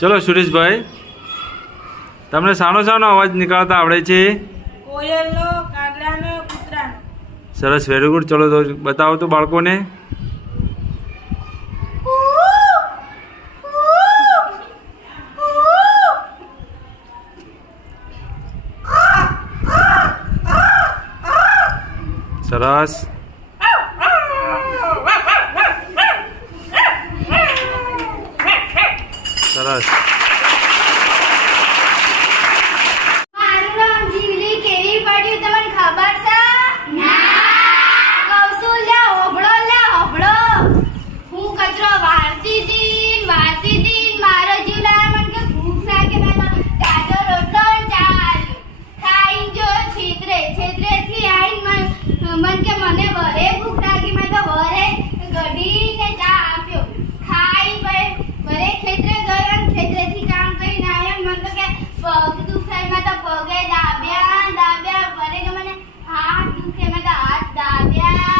ચલો સુરેશભાઈ, તમને શાનો અવાજ નીકળતા આવડે છે? કોયલનો, કાગડાનો, કૂતરાનો. સરસ, વેરી ગુડ. ચલો તો બતાવો તો બાળકોને. સરસ. સરસ. મારું નામ જીવલી. કેવી પડ્યું તમને ખબર છે? ના. કૌશલ્યા ઓબળો હું કચરો વાળતી હતી મારો જીવ લાયા મન કે ભૂખ લાગે મેં તો તાજો રોટલો ચાલ ખાઈ જો છેતરેથી આઈ મન કે મને વરે ભૂખ લાગી મેં તો વરે ગડીને ચા આપ્યો ખાઈ વરે ખેતરે ગયો ખેતરેથી કામ કરીને આવ્યો મન તો કે પગ દુખાય મેં તો પગે દાબ્યા વરે કે મને હાથ દુખે મેં તો હાથ દાબ્યા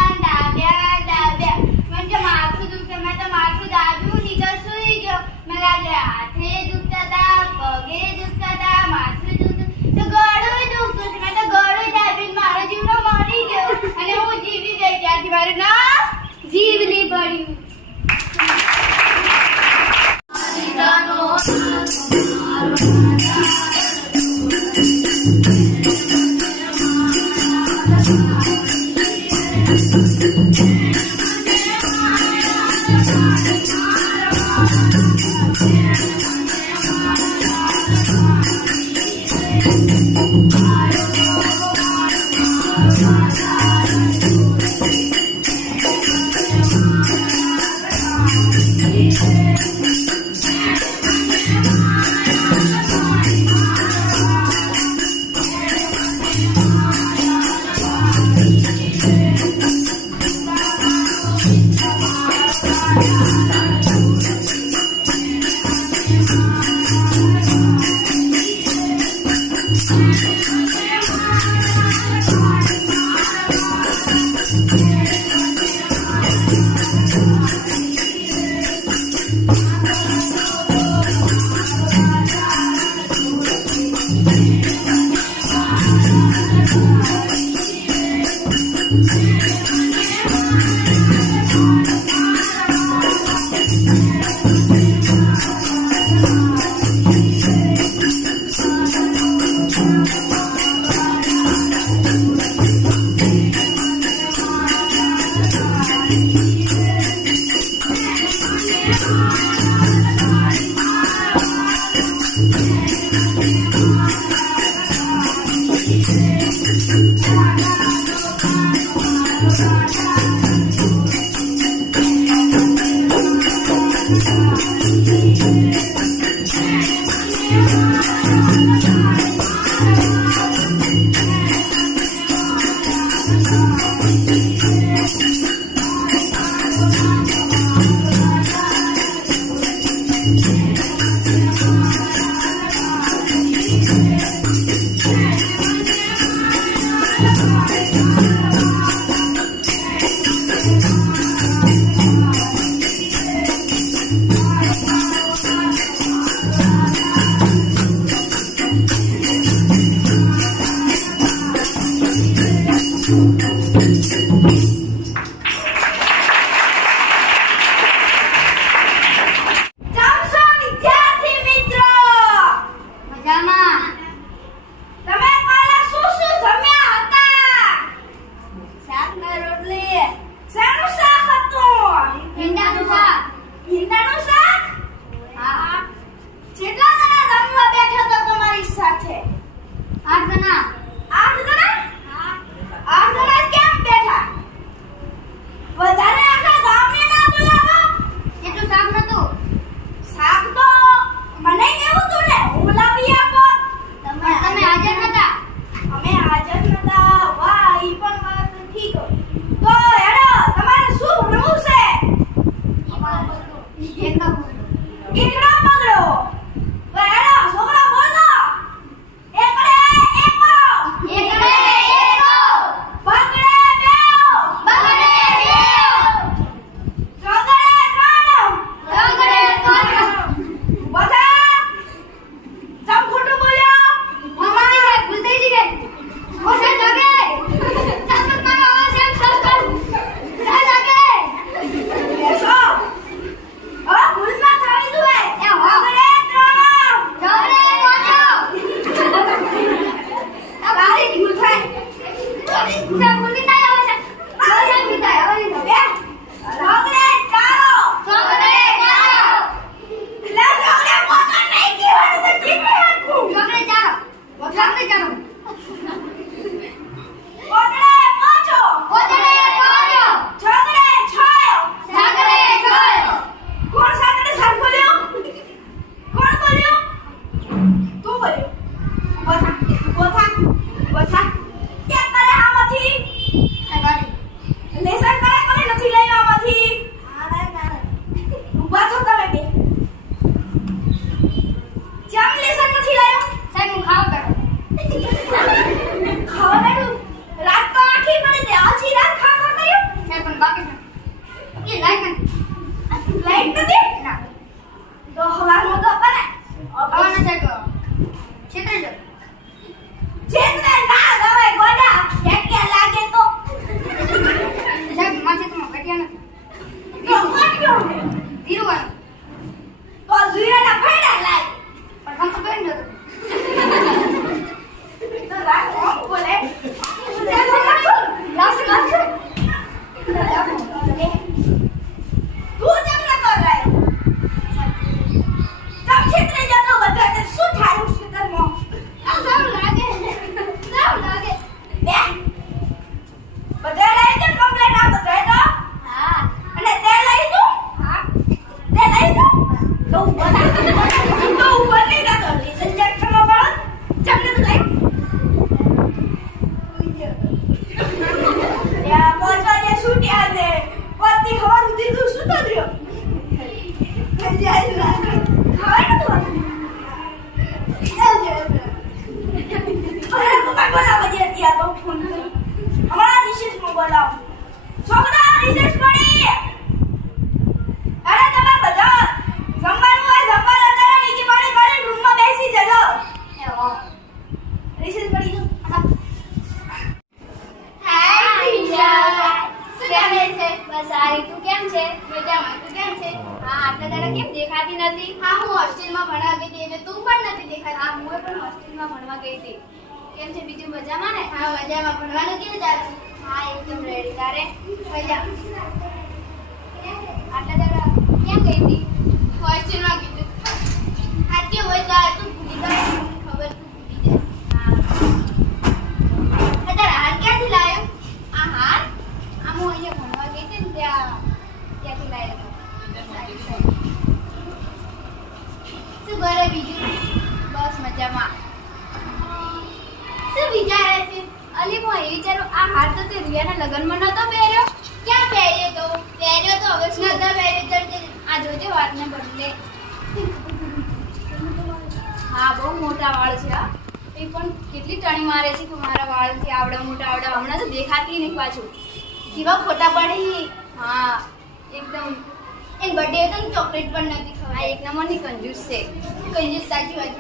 મન કે માથું દુખે મેં તો માથું દાબ્યું નીચે સૂઈ ગયો મેં લાગે હાથે દુખતા હતા પગે દુખતા હતા માથું દુખતું તો ગળું દુખતું મેં તો ગળું દાબીને મારો જીવડો મરી ગયો અને હું જીવી ગઈ. ત્યારથી મારું નામ જીવલી પડ્યું. તો ઉપર નહીં થતો લિસન ચેક કરવા વાળો ચમને તો લાઈક યા પહોંચવા જે છૂટ્યા ને પતિ હવાર સુધી તું સુતો જ રહ્યો જાય ખાવાય નતું અરે પપ્પા બોલાવા દે ત્યાં તો ફોન કરી અમારા રિસેસમાં બોલાવો છોકરા રિસેસ પડી અરે તમે બધા જમવાનું હોય જમવા જતા નીચે પાણી કરી રૂમમાં બેસી જજો રિસેસ પડી ગયો હાય ટીચર કેમ છે બસ સારી તું કેમ છે મજામાં તું કેમ છે હા આપણે તારા કેમ દેખાતી નથી હા હું હોસ્ટેલમાં ભણવા ગઈ હતી એટલે તું પણ નથી દેખાતી હા હું પણ હોસ્ટેલમાં ભણવા ગઈ હતી કેમ છે બીજું મજામાં ને હા મજામાં ભણવાનું કેવું ચાલે હા એકદમ રેડી તારે મજા આટલા દાડા ક્યાં ગઈ હતી હોસ્ટેલમાં ગઈ હતી આજ કે હોય તું ભૂલી ગઈ ખબર તું ભૂલી જાય હા તારા હાર ક્યાંથી લાવ્યો આ હાર આમ હું અહીંયા ભણવા ગઈ હતી ને ત્યાંથી લાવ્યો શું કરે બીજું બસ મજામાં શું વિચારે છે અલી હું એ વિચારું આ હાર તો તે રિયાના લગનમાં નતો પહેર્યો ક્યાં પહેર્યો તો હવે નતો પહેર્યો ચલ આ જોજે વાતને બદલે હા બહુ મોટા વાળ છે હા એ પણ કેટલી ટણી મારે છે કે મારા વાળથી આવડા મોટા હમણાં તો દેખાતી નહીં પાછું કેવા ફોટા પડી હા એકદમ એ બર્થડે હતો ને ચોકલેટ પણ નથી ખવાય એક નંબરની કંજૂસ છે કંજૂસ સાચી વાત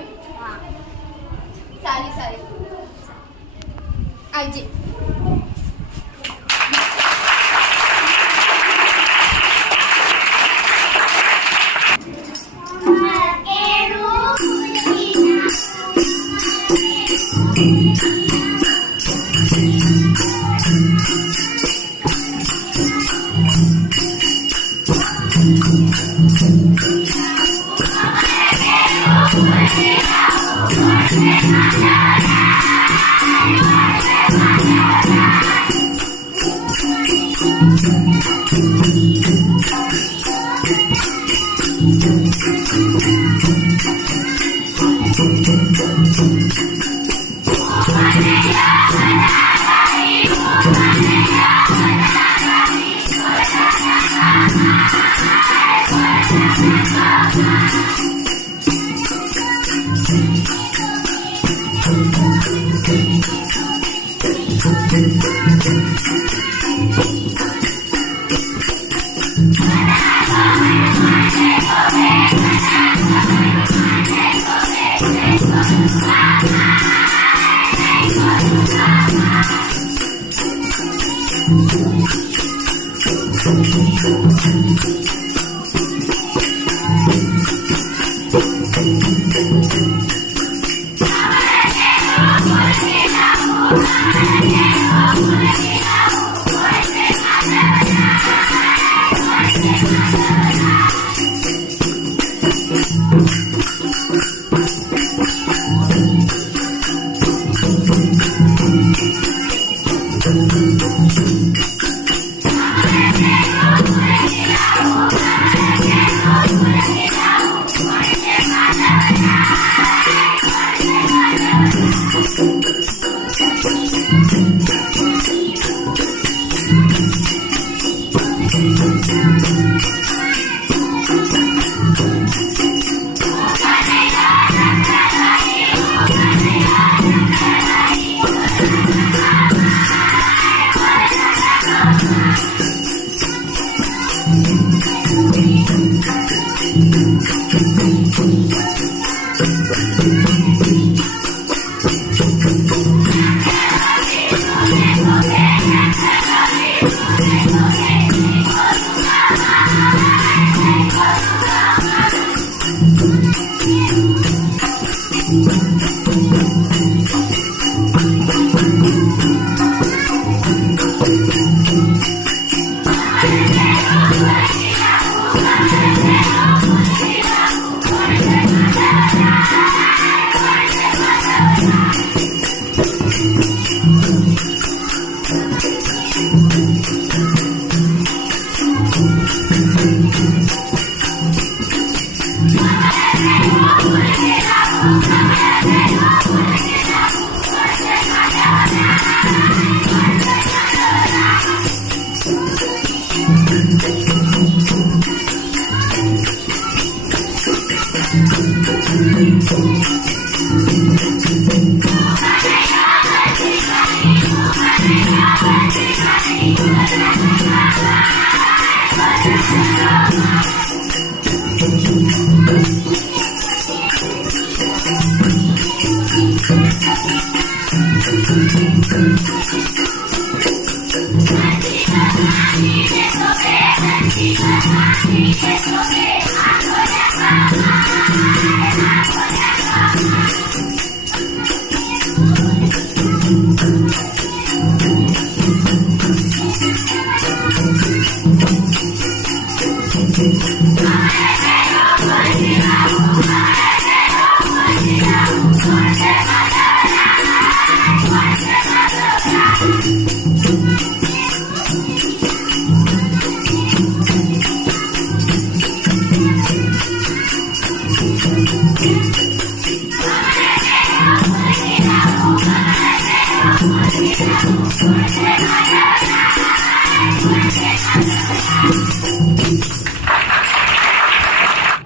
હા સારી આવજે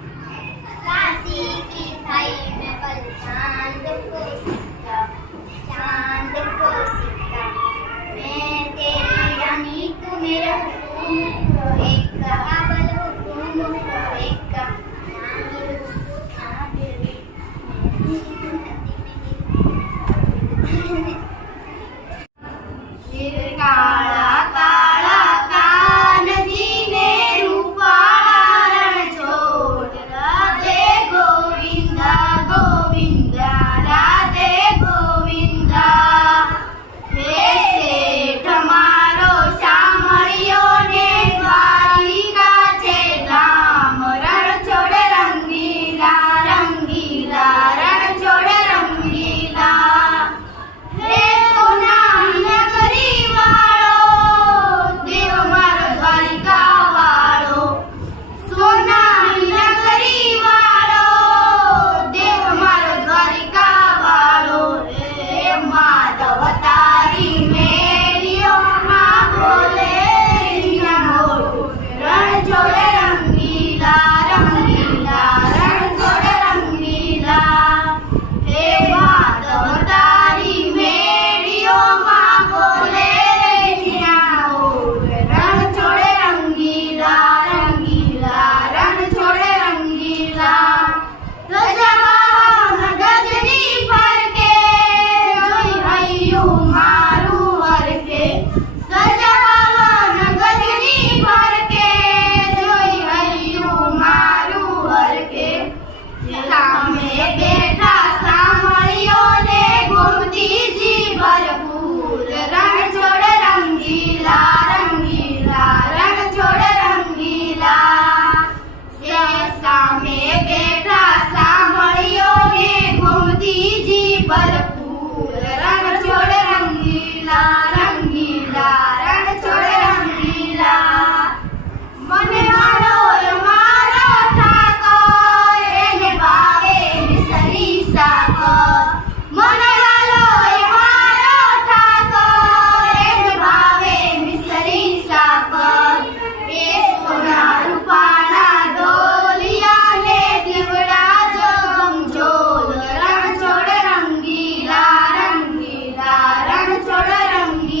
काशी की खाई में कल चांद को सीखा मैं तेरी रानी तू मेरा हुक्म एक कहा बलो तुम एक का काला काला कानजी ने रूपाला रण छोड़ राधे गोविंदा गोविंदा राधे गोविंदा हे सेठ मारो शामળિયો ने द्वारिका छे धाम रण छोड़ रंगीला रंगीला रण छोड़ रंगीला हे सोना नगरी वाळो देव मारो द्वारिका वाळो सोना नगरी वाळो देव मारो द्वारिका वाळो हे माधव तारी मेरियो मां बोले रण छोड़े रंगीला रंगीला रण छोड़े रंगीला हे माधव तारी मेरियो मां बोले रण छोड़े रंगीला रंगीला रण छोड़े रंगीला रजवान गजनी पर के जोई हयू मारू हर के रजवान गजनी पर के जोई हयू मारू हर के सामे बैठा शामળિયો ने घूमती जी भरपूर रण छोड़ रंगीला रंगीला रण छोड़ रंगीला सामे बैठा शामળિયો ने घूमती जी भरपूर रण छोड़ रंगीला रंगीला रण छोड़ रंगीला મને વાળો મારો ઠાકોર એને ભાવે મિસરી સાકર મને વાળો મારો ઠાકોર એને ભાવે મિસરી સાકર એ સોના રૂપાના ઢોલિયા ને દીવડા જો ગમજોલ રણ છોડ રંગીલા રંગીલા રણ છોડ રંગીલા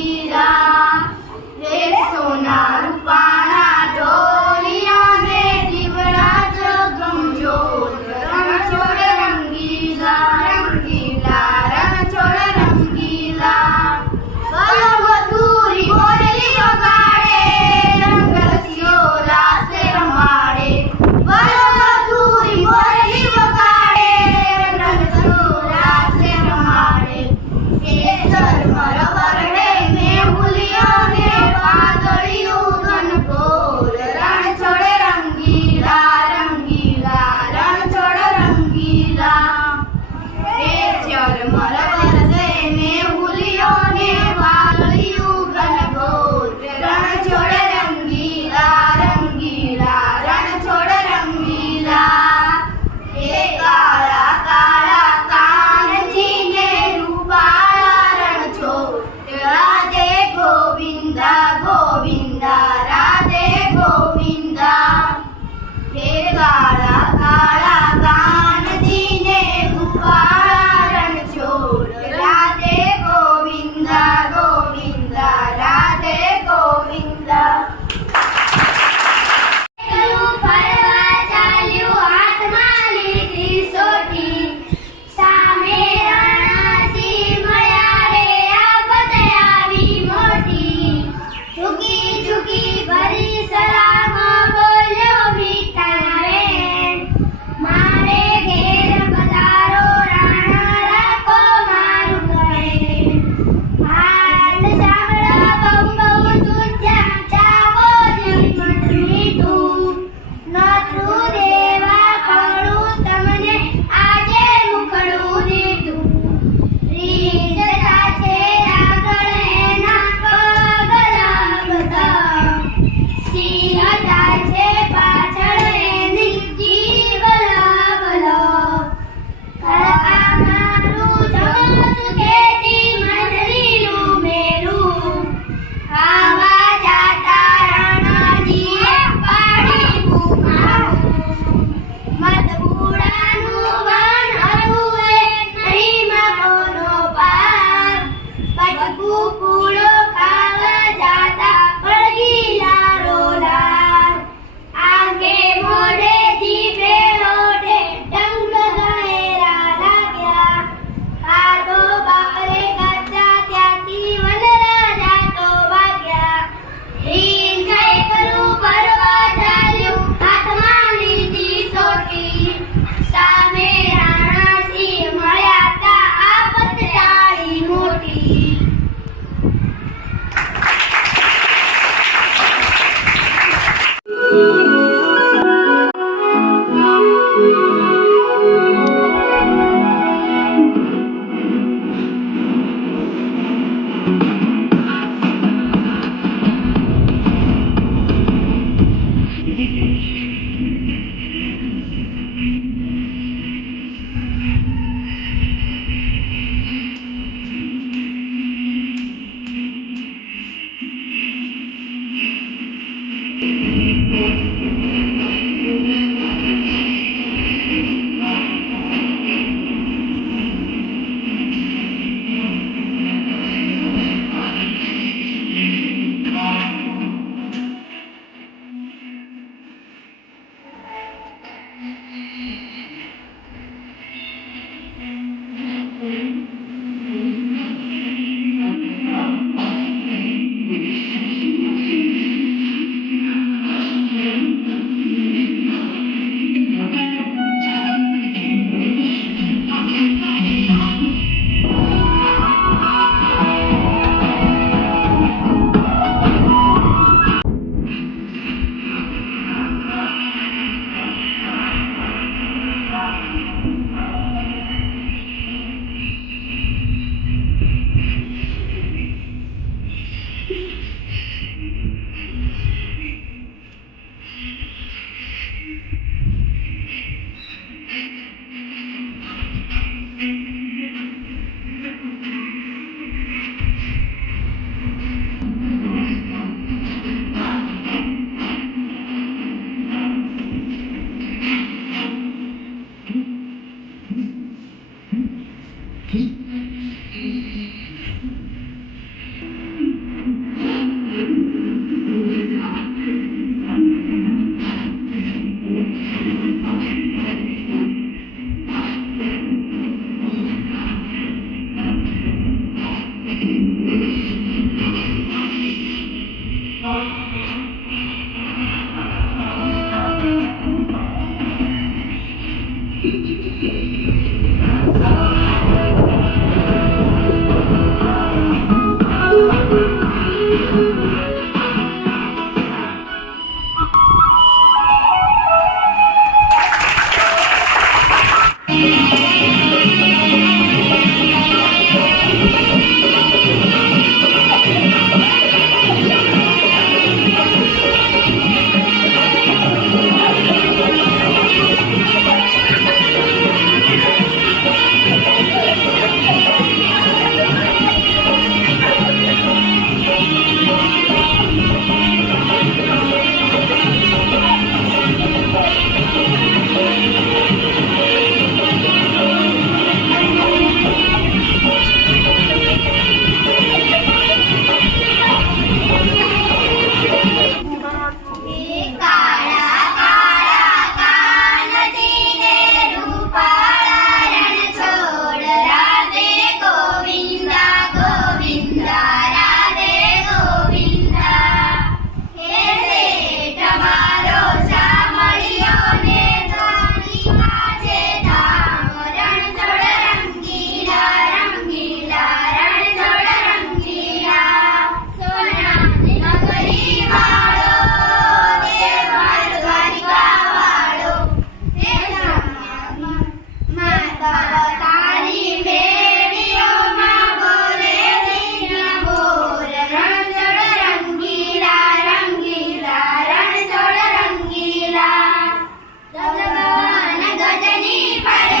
ગજની પર